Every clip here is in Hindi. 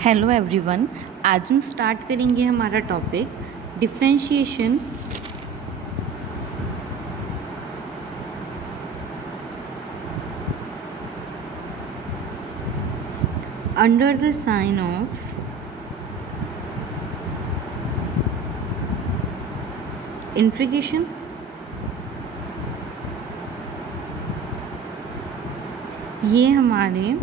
हेलो एवरीवन, आज हम स्टार्ट करेंगे हमारा topic differentiation under the sign of integration. ये हमारे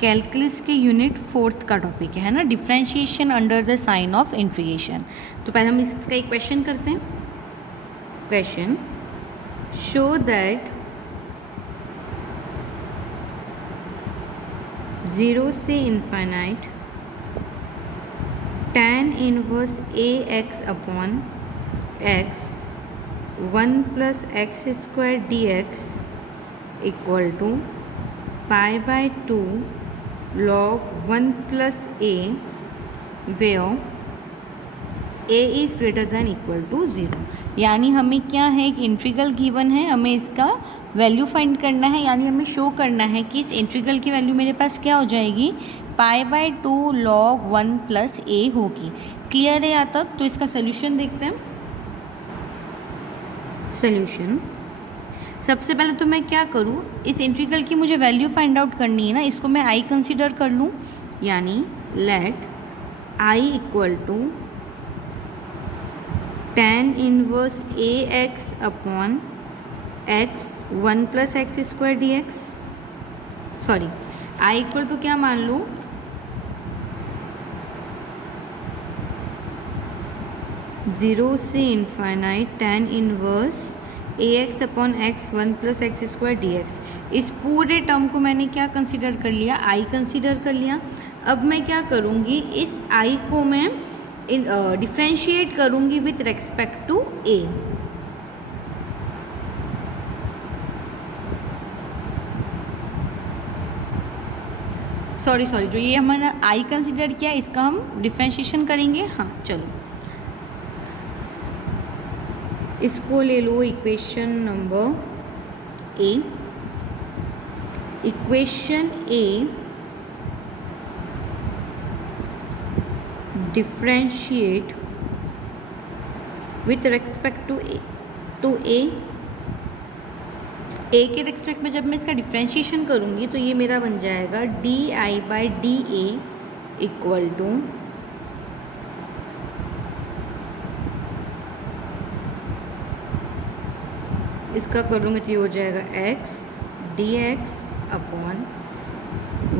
कैलकुलस के यूनिट 4 का टॉपिक है ना, differentiation under the sign of integration. तो पहले हम इसका एक क्वेश्चन करते हैं। क्वेश्चन, शो दैट 0 से infinite tan inverse a x upon x 1 plus x square d x equal to pi by 2 log 1 plus a where a is greater than equal to 0। यानी हमें क्या है, एक इंटीग्रल गिवन है, हमें इसका वैल्यू फाइंड करना है। यानी हमें शो करना है कि इस इंटीग्रल की वैल्यू मेरे पास क्या हो जाएगी, पाई बाय 2 log 1 प्लस ए होगी। क्लियर है यहाँ तक? तो इसका सोल्यूशन देखते हैं। सोल्यूशन, सबसे पहले तो मैं क्या करूँ, इस इंटीग्रल की मुझे वैल्यू फाइंड आउट करनी है ना, इसको मैं आई कंसीडर कर लूँ। यानी let I equal to tan inverse a x upon x 1 plus x square d x. Sorry, I equal to क्या मान लूँ, ज़ीरो से infinite tan inverse a x upon x 1 plus x square d x. इस पूरे टर्म को मैंने क्या कंसीडर कर लिया, आई कंसीडर कर लिया। अब मैं क्या करूँगी, इस आई को मैं डिफ्रेंशिएट करूँगी with respect to a. Sorry, जो ये हमारा आई कंसीडर किया, इसका हम डिफ्रेंशिएशन करेंगे। हाँ चलो, इसको ले लो equation number a. Equation a differentiate with respect to a. A के रेस्पेक्ट में जब मैं इसका डिफ्रेंशिएशन करूँगी तो ये मेरा बन जाएगा d I by d a equal to इसका करूँगी तो ये हो जाएगा x d x upon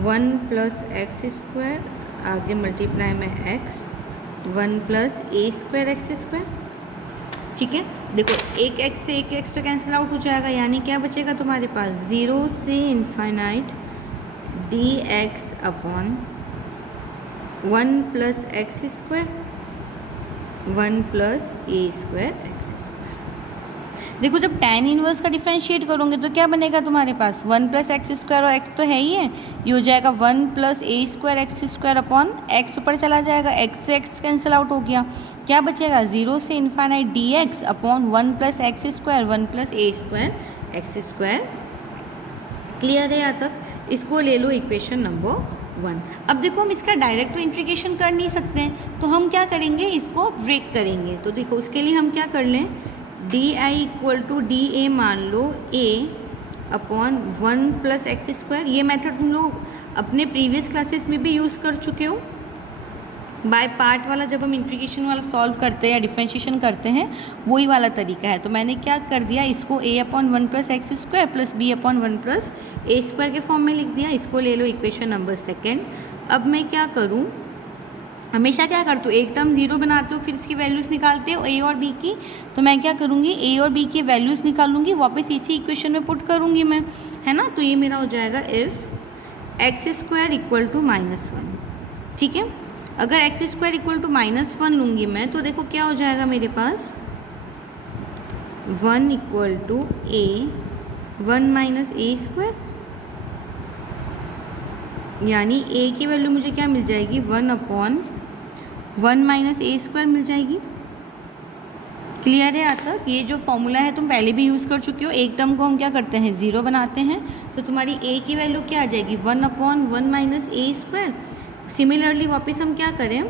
1 plus x square, आगे मल्टीप्लाई में x 1 plus a square x square. ठीक है, देखो एक एक्स से एक एक्स तो कैंसिल आउट हो जाएगा, यानी क्या बचेगा तुम्हारे पास, 0 से infinite d x upon 1 plus x square 1 plus a square x square. देखो जब tan इनवर्स का डिफरेंशिएट करोगे तो क्या बनेगा तुम्हारे पास, 1 प्लस एक्स स्क्वायर, और एक्स तो है ही है, ये हो जाएगा 1 plus a square x square upon x ऊपर चला जाएगा, एक्स से एक्स कैंसिल आउट हो गया, क्या बचेगा 0 से infinite d x upon 1 plus x square 1 plus a square x square. Clear है यहाँ तक? इसको ले लो इक्वेशन नंबर 1। अब देखो हम इसका डायरेक्ट इंटीग्रेशन कर नहीं सकते हैं, तो हम क्या करेंगे, इसको ब्रेक करेंगे। तो देखो उसके लिए हम क्या कर लें, d I equal to d a मान लो a upon 1 plus x square. ये मेथड तुम लोग अपने प्रीवियस क्लासेस में भी यूज़ कर चुके हो, बाय पार्ट वाला, जब हम इंटीग्रेशन वाला सॉल्व करते हैं या डिफरेंशिएशन करते हैं, वही वाला तरीका है। तो मैंने क्या कर दिया, इसको a upon 1 plus x square plus b upon 1 plus a square के फॉर्म में लिख दिया। इसको ले लो इक्वेशन नंबर 2। अब मैं क्या करूँ, हमेशा क्या करते हो, एक टर्म 0 बनाते हो, फिर इसकी वैल्यूज़ निकालते हो ए और बी की। तो मैं क्या करूँगी, ए और बी की वैल्यूज़ निकालूंगी, वापस इसी इक्वेशन में पुट करूँगी मैं, है ना। तो ये मेरा हो जाएगा if x square equal to -1। ठीक है, अगर एक्स स्क्वायर इक्वल टू -1 लूँगी मैं, तो देखो क्या हो जाएगा मेरे पास, 1 equal to a 1 minus a square, यानी ए की वैल्यू मुझे क्या मिल जाएगी, 1 अपॉन 1 माइनस ए स्क्वायर मिल जाएगी। क्लियर है यहाँ तक? ये जो फॉर्मूला है तुम पहले भी यूज़ कर चुके हो। एक टर्म को हम क्या करते हैं, 0 बनाते हैं, तो तुम्हारी ए की वैल्यू क्या आ जाएगी, 1 upon 1 minus a square. Similarly वापस हम क्या करें,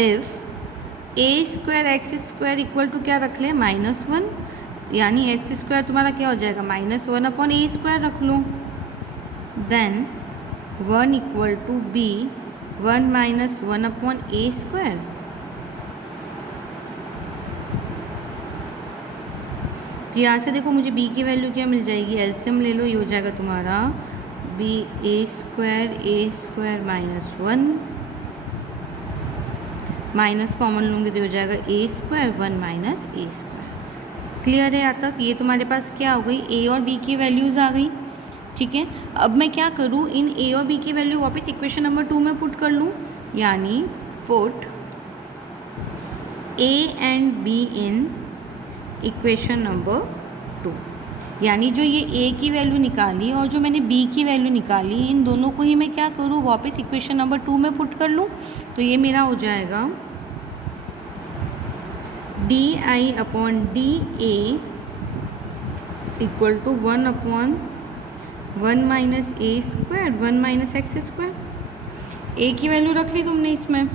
if a square x square equal to क्या रख लें, -1, यानी एक्स स्क्वायर तुम्हारा क्या हो जाएगा, -1 अपॉन ए स्क्वायर रख लो। Then 1 equal to b 1 minus 1 upon a square. तो यहाँ से देखो मुझे b की वैल्यू क्या मिल जाएगी, एलसीएम ले लो, ये हो जाएगा तुम्हारा b a square -1, minus common लूँगी तो हो जाएगा a square 1 minus a square. Clear है यहाँ तक? ये तुम्हारे पास क्या हो गई, a और b की वैल्यूज़ आ गई। ठीक है, अब मैं क्या करूँ, इन a और b की वैल्यू वापस इक्वेशन नंबर 2 में पुट कर लूँ, यानी put a and b in equation number 2। यानी जो ये a की वैल्यू निकाली और जो मैंने b की वैल्यू निकाली, इन दोनों को ही मैं क्या करूँ, वापस इक्वेशन नंबर 2 में पुट कर लूँ। तो ये मेरा हो जाएगा di upon d a equal to 1 upon 1 minus a square 1 minus x square. A की वैल्यू रख ली तुमने इसमें,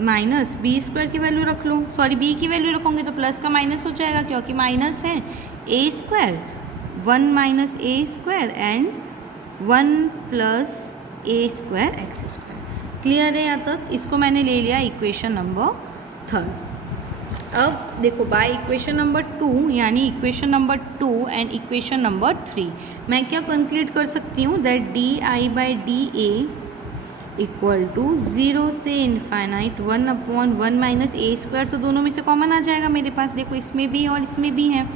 माइनस बी स्क्वायर की वैल्यू रख लो, सॉरी बी की वैल्यू रखोगे तो प्लस का माइनस हो जाएगा क्योंकि माइनस है, a square 1 minus a square and 1 plus a square x square. Clear है यहाँ तक? इसको मैंने ले लिया इक्वेशन नंबर 3। अब देखो बाय इक्वेशन नंबर 2 यानी equation number 2 and equation number 3 मैं क्या कंक्लूड कर सकती हूँ, that d I by d a equal to 0 से infinite 1 upon 1 minus a square. तो दोनों में से कॉमन आ जाएगा मेरे पास, देखो इसमें भी और इसमें भी है,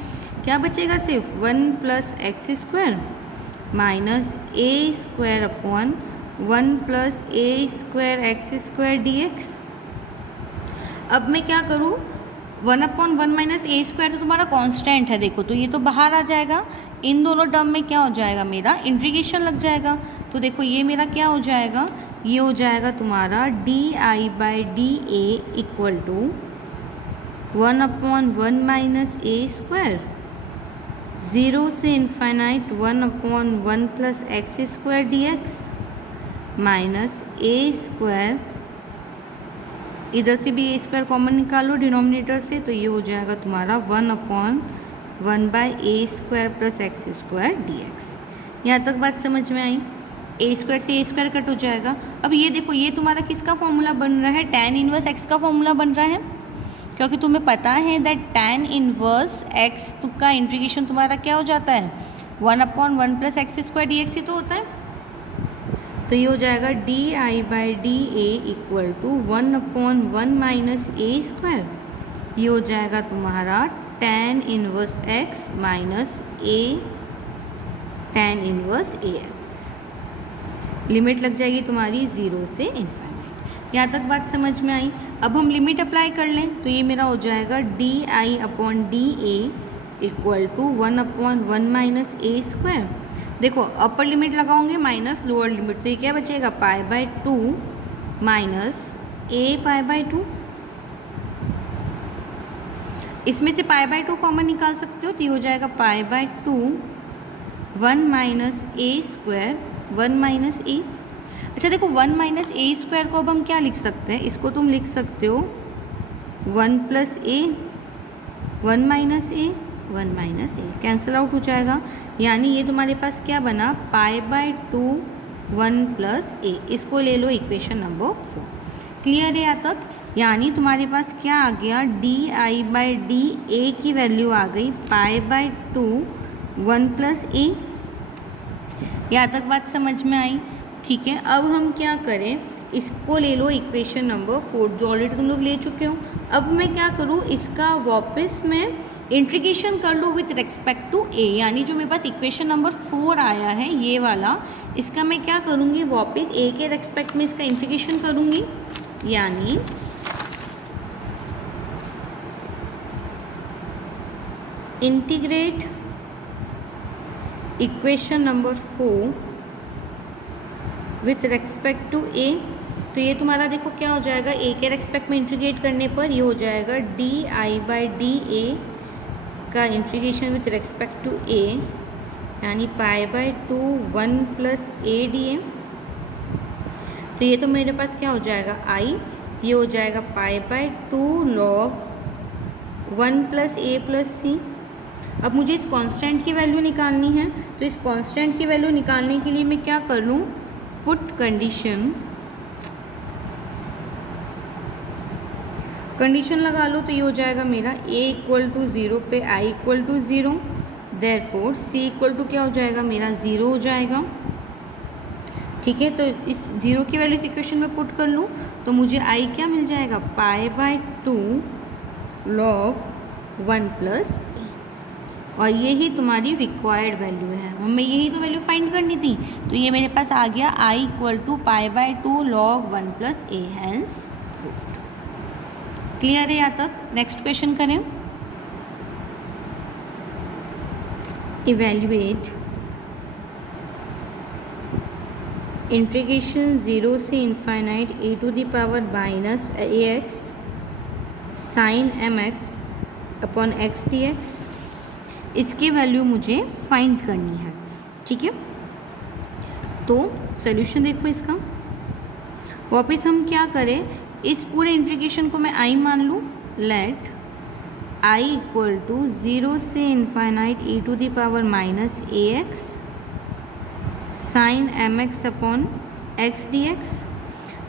क्या बचेगा, सिर्फ 1 plus x square minus a square upon 1 plus a square x square d x. अब मैं क्या करूँ, 1 अपॉन 1 माइनस ए स्क्वायर तो तुम्हारा कांस्टेंट है, देखो तो ये तो बाहर आ जाएगा, इन दोनों टर्म में क्या हो जाएगा, मेरा इंटीग्रेशन लग जाएगा। तो देखो ये मेरा क्या हो जाएगा, ये हो जाएगा तुम्हारा d I by d a equal to 1 upon 1 minus a square 0 से infinite 1 upon 1 plus x square d x minus a square, इधर से भी ए स्क्वायर कॉमन निकालो डिनोमिनेटर से, तो ये हो जाएगा तुम्हारा 1 upon 1 by a square plus x square d x. यहाँ तक बात समझ में आई? ए स्क्वायर से ए स्क्वायर कट हो जाएगा। अब ये देखो ये तुम्हारा किसका फॉर्मूला बन रहा है, tan इनवर्स एक्स का फॉर्मूला बन रहा है, क्योंकि तुम्हें पता है दैट tan इनवर्स एक्स का इंटीग्रेशन तुम्हारा क्या हो जाता है, 1 upon 1 plus x square d x ही तो होता है। तो ये हो जाएगा d I by d a equal to 1 upon 1 minus a square, ये हो जाएगा तुम्हारा tan inverse x minus a tan inverse a x. Limit लग जाएगी तुम्हारी 0 से इनफाइनाइट। यहाँ तक बात समझ में आई? अब हम लिमिट अप्लाई कर लें तो ये मेरा हो जाएगा d I upon d a equal to 1 upon 1 minus a square. देखो अपर लिमिट लगाओगे माइनस लोअर लिमिट, तो ये क्या बचेगा, pi by 2 minus a pi by 2। इसमें से पाई बाई 2 कॉमन निकाल सकते हो, तो ये हो जाएगा pi by 2 1 minus a square 1 minus a. अच्छा देखो 1 माइनस ए स्क्वायर को अब हम क्या लिख सकते हैं, इसको तुम लिख सकते हो 1 प्लस ए 1 माइनस ए 1 माइनस ए, कैंसिल आउट हो जाएगा, यानी ये तुम्हारे पास क्या बना, पाई बाई 2 1 प्लस ए। इसको ले लो इक्वेशन नंबर 4। क्लियर है यहाँ तक? यानी तुम्हारे पास क्या आ गया, डी आई बाई डी ए की वैल्यू आ गई पाई बाई 2 1 प्लस ए। यहाँ तक बात समझ में आई? ठीक है, अब हम क्या करें, इसको ले लो इक्वेशन नंबर 4 जो ऑलरेडी तुम लोग ले चुके हो। अब मैं क्या करूँ, इसका वापस मैं इंटीग्रेशन कर लूँ विथ रेस्पेक्ट टू ए, यानी जो मेरे पास इक्वेशन नंबर 4 आया है ये वाला, इसका मैं क्या करूँगी, वापस ए के रेस्पेक्ट में इसका इंटीग्रेशन करूँगी, यानी integrate equation number 4 with respect to a. तो ये तुम्हारा देखो क्या हो जाएगा, ए के रेस्पेक्ट में इंटीग्रेट करने पर ये हो जाएगा डी आई बाई डी ए का इंटीग्रेशन विथ रेस्पेक्ट टू ए, यानी पाई by 2 1 plus A D A तो ये तो मेरे पास क्या हो जाएगा आई, ये हो जाएगा π/2 log 1 + a + c। अब मुझे इस कांस्टेंट की वैल्यू निकालनी है, तो इस कांस्टेंट की वैल्यू निकालने के लिए मैं क्या कर लूँ, पुट कंडीशन लगा लो। तो ये हो जाएगा मेरा a = 0 पे i = 0, देयरफॉर c = क्या हो जाएगा मेरा 0 हो जाएगा। ठीक है, तो इस 0 की वैल्यू इस इक्वेशन में पुट कर लूँ तो मुझे i क्या मिल जाएगा, π/2 log 1 + a, और यही तुम्हारी रिक्वायर्ड वैल्यू है, हमें यही तो वैल्यू फाइंड करनी थी। तो ये मेरे पास आ गया i = π/2 log 1 + a, hence proved. Clear है यहाँ तक? नेक्स्ट क्वेश्चन करें। इवेल्युएट इंटीग्रेशन 0 से infinite e⁻⁻ ax sin mx upon x dx, इसकी वैल्यू मुझे फाइंड करनी है। ठीक है, तो सॉल्यूशन देखो इसका। वापस हम क्या करें, इस पूरे इंटीग्रेशन को मैं i मान लूँ। लेट i = 0 से infinite e⁻⁻ax sin mx upon x dx।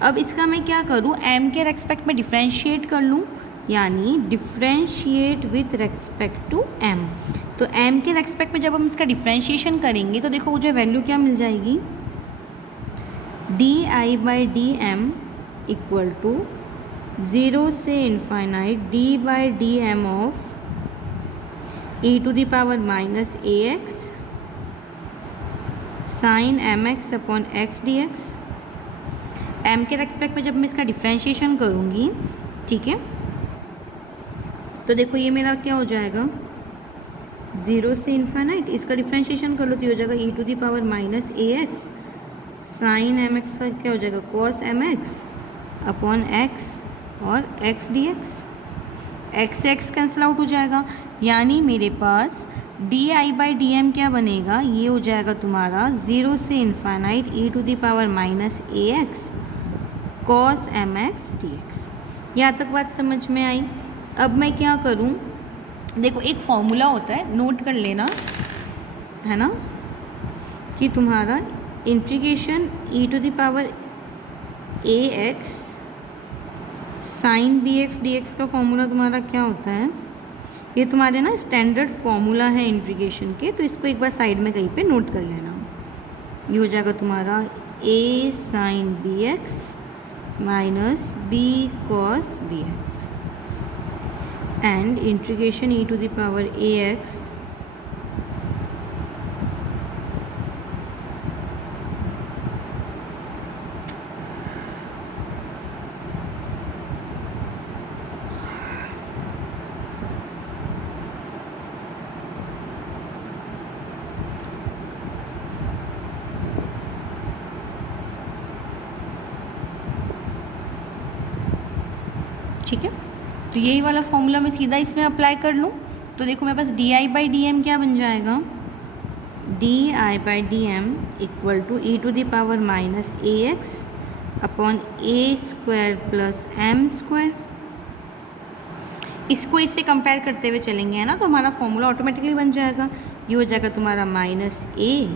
अब इसका मैं क्या करूँ, m के रेस्पेक्ट में डिफ्रेंशिएट कर लूँ, यानी differentiate with respect to m। तो m के रेस्पेक्ट में जब हम इसका डिफ्रेंशिएशन करेंगे तो देखो मुझे वैल्यू क्या मिल जाएगी, di/dm = 0 से infinite d/dm of e⁻⁻ax sin mx upon x dx। m के रेस्पेक्ट में जब मैं इसका डिफ्रेंशिएशन करूँगी, ठीक है, तो देखो ये मेरा क्या हो जाएगा, 0 से इनफाइनाइट, इसका डिफ्रेंशिएशन कर लो तो ये हो जाएगा e⁻⁻ax sin mx का क्या हो जाएगा, cos mx अपॉन x और x dx। x से x कैंसिल आउट हो जाएगा, यानी मेरे पास di/dm क्या बनेगा, ये हो जाएगा तुम्हारा 0 से infinite e⁻⁻ax cos mx dx। यहाँ तक बात समझ में आई। अब मैं क्या करूँ, देखो एक फॉर्मूला होता है, नोट कर लेना है ना, कि तुम्हारा integration e⁻ax sin bx dx का फॉर्मूला तुम्हारा क्या होता है, ये तुम्हारे ना स्टैंडर्ड फॉर्मूला है इंटीग्रेशन के, तो इसको एक बार साइड में कहीं पे नोट कर लेना। ये हो जाएगा तुम्हारा a sin bx minus b cos bx and integration e⁻ax ठीक है, तो यही वाला फॉर्मूला मैं सीधा इसमें अप्लाई कर लूँ तो देखो मेरे पास di/dm क्या बन जाएगा, di/dm = e⁻⁻ax upon a² + m²। इसको इससे कंपेयर करते हुए चलेंगे है ना, तो हमारा फॉर्मूला ऑटोमेटिकली बन जाएगा। ये हो जाएगा तुम्हारा -a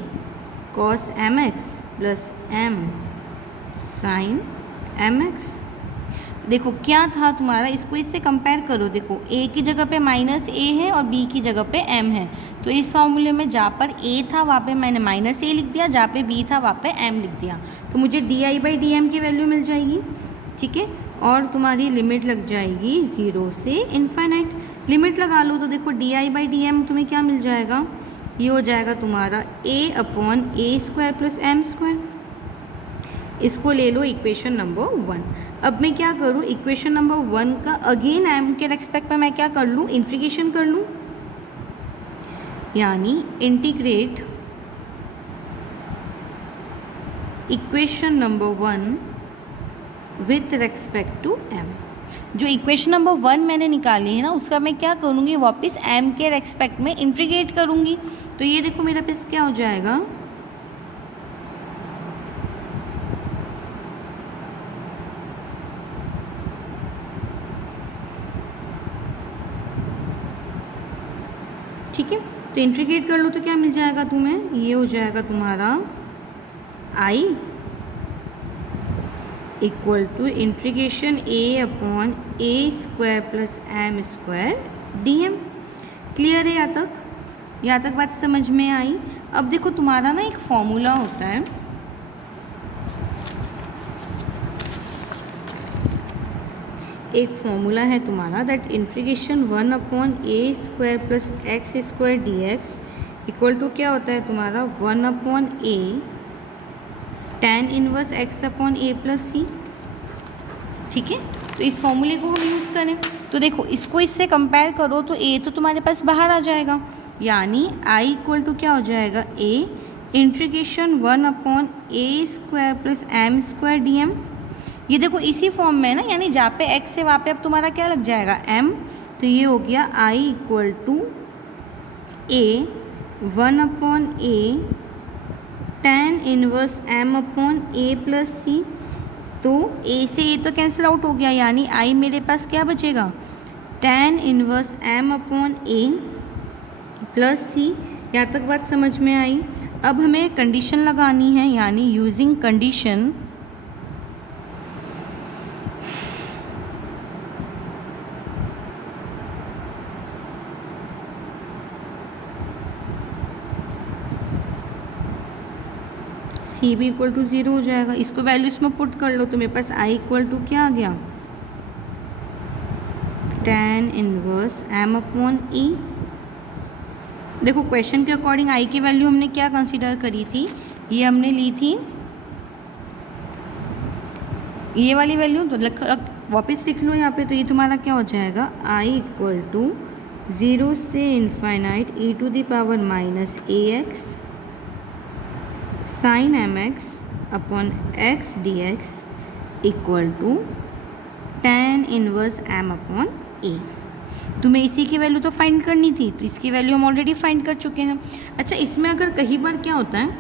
cos mx + m sin mx। देखो क्या था तुम्हारा, इसको इससे कंपेयर करो, देखो a की जगह पे -a है और b की जगह पे m है, तो इस फॉर्मूले में जहाँ पर a था वहाँ पे मैंने -a लिख दिया, जहाँ पे b था वहाँ पे m लिख दिया, तो मुझे di/dm की वैल्यू मिल जाएगी। ठीक है, और तुम्हारी लिमिट लग जाएगी 0 से इनफाइनाइट। लिमिट लगा लो तो देखो di/dm तुम्हें क्या मिल जाएगा, ये हो जाएगा तुम्हारा a/a² + m²। इसको ले लो इक्वेशन नंबर 1। अब मैं क्या करूँ, इक्वेशन नंबर 1 का अगेन m के रेस्पेक्ट में मैं क्या कर लूँ, इंटीग्रेशन कर लूँ, यानी integrate equation number 1 with respect to m। जो इक्वेशन नंबर 1 मैंने निकाली है ना, उसका मैं क्या करूँगी, वापस m के रेस्पेक्ट में इंटीग्रेट करूँगी। तो ये देखो मेरा पास क्या हो जाएगा, ठीक है, तो इंटीग्रेट कर लो तो क्या मिल जाएगा तुम्हें, ये हो जाएगा तुम्हारा i equal to integration a upon a square plus m square dm। Clear है यहाँ तक बात समझ में आई। अब देखो तुम्हारा ना एक फॉर्मूला होता है, एक फॉर्मूला है तुम्हारा that integration 1 upon a square plus x square d x equal to क्या होता है तुम्हारा 1 upon a tan inverse x upon a plus c. ठीक है, तो इस फॉर्मूले को हम यूज़ करें तो देखो इसको इससे कंपेयर करो तो a तो तुम्हारे पास बाहर आ जाएगा, यानी i इक्वल टू क्या हो जाएगा a integration 1 upon a square plus m square d m. ये देखो इसी फॉर्म में है ना, यानी जहाँ पे x है वहाँ पे अब तुम्हारा क्या लग जाएगा m, तो ये हो गया i equal to a 1 upon a tan inverse m upon a plus c. तो a से a तो कैंसिल आउट हो गया, यानी i मेरे पास क्या बचेगा tan inverse m upon a plus c. यहाँ तक बात समझ में आई। अब हमें कंडीशन लगानी है, यानी यूजिंग कंडीशन सी भी इक्वल टू 0 हो जाएगा। इसको वैल्यू इसमें पुट कर लो तो मेरे पास i इक्वल टू क्या आ गया tan inverse m upon e। देखो क्वेश्चन के अकॉर्डिंग i की वैल्यू हमने क्या कंसीडर करी थी, ये हमने ली थी ये वाली वैल्यू, तो वापस लिख लो यहाँ पे। तो ये तुम्हारा क्या हो जाएगा i इक्वल टू 0 से infinite e to the power minus ax sine mx upon x dx equal to tan inverse m upon a। तुम्हें इसी की वैल्यू तो फाइंड करनी थी, तो इसकी वैल्यू हम ऑलरेडी फाइंड कर चुके हैं। अच्छा, इसमें अगर कई बार क्या होता है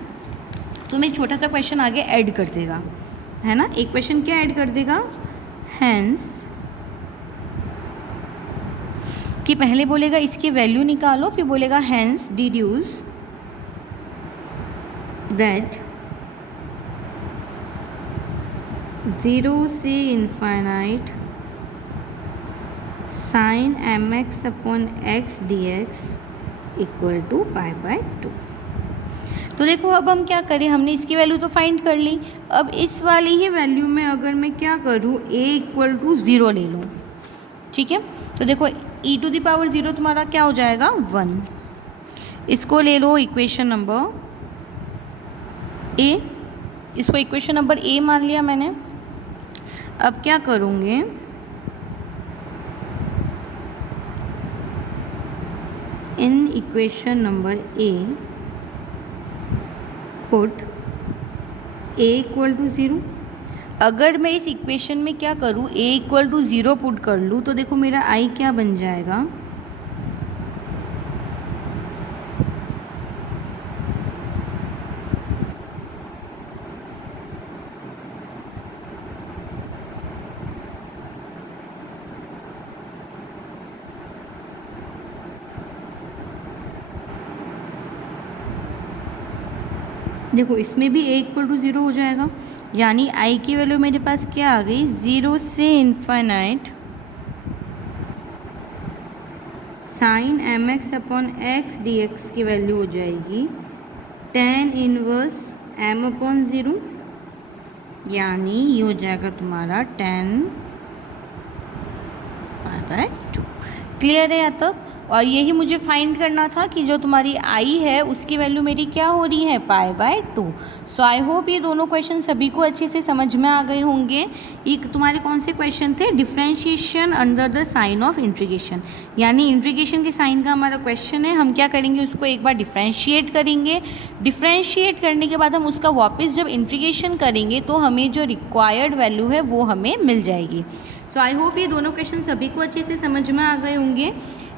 तुम्हें एक छोटा सा क्वेश्चन आगे ऐड कर देगा, है ना, एक क्वेश्चन क्या ऐड कर देगा हैंस, कि पहले बोलेगा इसकी वैल्यू निकालो, फिर बोलेगा हैंस डिड्यूस दैट 0 से infinite sine mx upon x dx equal to pi by 2। तो देखो अब हम क्या करें, हमने इसकी वैल्यू तो फाइंड कर ली। अब इस वाली ही वैल्यू में अगर मैं क्या करूँ a इक्वल टू 0 ले लूँ, ठीक है, तो देखो e टू द पावर 0 तुम्हारा क्या हो जाएगा 1। इसको ले लो इक्वेशन नंबर a, इसको इक्वेशन नंबर a मान लिया मैंने। अब क्या करूँगे, in equation number a put a equal to 0। अगर मैं इस इक्वेशन में क्या करूँ a इक्वल टू 0 पुट कर लूँ तो देखो मेरा i क्या बन जाएगा देखो इसमें भी a इक्वल टू 0 हो जाएगा, यानी i की वैल्यू मेरे पास क्या आ गई 0 से infinite sine mx upon x dx की वैल्यू हो जाएगी tan इनवर्स m अपॉन 0, यानी ये हो जाएगा तुम्हारा tan पाई बाय 2। क्लियर है यहाँ तक। और यही मुझे फाइंड करना था कि जो तुम्हारी i है उसकी वैल्यू मेरी क्या हो रही है पाई बाय 2। सो आई होप ये दोनों क्वेश्चन सभी को अच्छे से समझ में आ गए होंगे। ये तुम्हारे कौन से क्वेश्चन थे, differentiation under the sign of integration, यानी इंटीग्रेशन के साइन का हमारा क्वेश्चन है। हम क्या करेंगे, उसको एक बार डिफरेंशिएट करेंगे, डिफरेंशिएट करने के बाद हम उसका वापस जब इंटीग्रेशन करेंगे तो हमें जो रिक्वायर्ड वैल्यू है वो हमें मिल जाएगी। सो आई होप ये दोनों क्वेश्चन सभी को अच्छे से समझ में आ गए होंगे।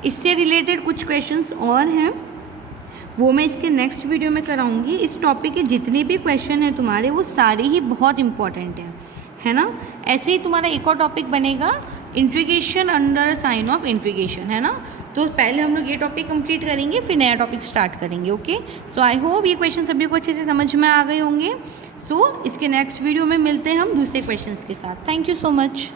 इससे रिलेटेड कुछ क्वेश्चंस और हैं वो मैं इसके नेक्स्ट वीडियो में कराऊंगी। इस टॉपिक के जितने भी क्वेश्चन हैं तुम्हारे वो सारे ही बहुत इंपॉर्टेंट हैं, है ना। ऐसे ही तुम्हारा एक और टॉपिक बनेगा integration under sign of integration, है ना। तो पहले हम लोग ये टॉपिक कंप्लीट करेंगे, फिर नया टॉपिक स्टार्ट करेंगे। ओके, सो आई होप ये क्वेश्चन सभी को अच्छे से समझ में आ गए होंगे। सो इसके नेक्स्ट वीडियो में मिलते हैं हम दूसरे क्वेश्चंस के साथ। Thank you so much.